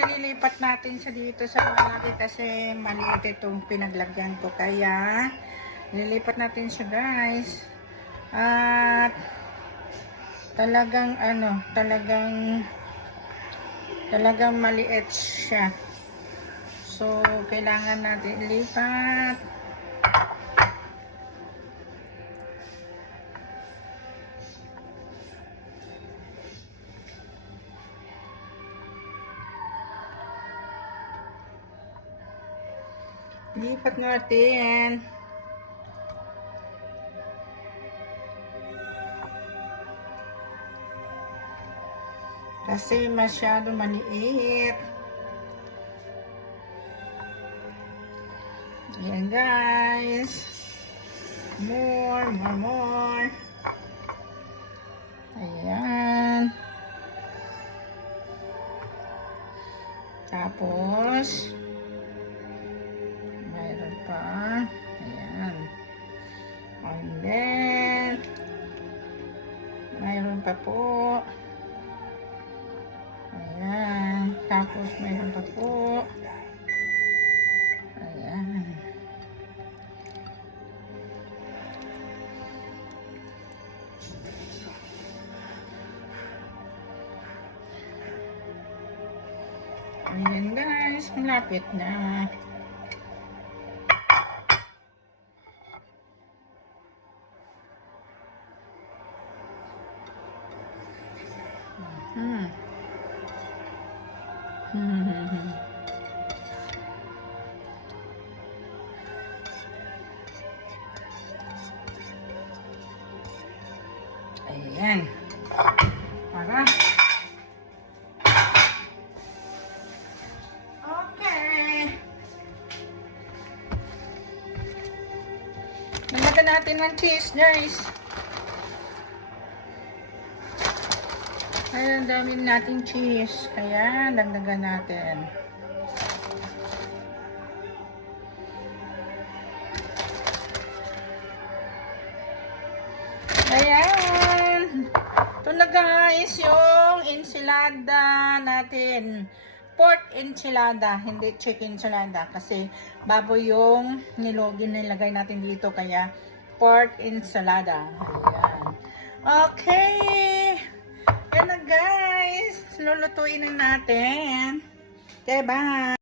ililipat natin sa dito sa malaki kasi maliit itong pinaglagyan ko. Kaya, nililipat natin siya guys. At, talagang talagang maliit siya. So, kailangan natin ilipat. Lipat natin. Kasi masyado maliit. Ayan guys. More. Ayan. Tapos, mayroon pa. Ayan. And then, mayroon pa po. Ayan. Tapos, mayroon pa po. Ayan. Ayan guys, malapit na. Ayan. Para. Okay. Nalagyan natin ng cheese, guys. Ayan, dami natin cheese. Kaya, dagdagan natin. Ayan. Ito na guys, yung enchilada natin. Pork enchilada, hindi chicken enchilada. Kasi baboy yung nilagay natin dito. Kaya pork enchilada. Ayan. Okay. Yan na guys. Lulutuin na natin. Okay, bye.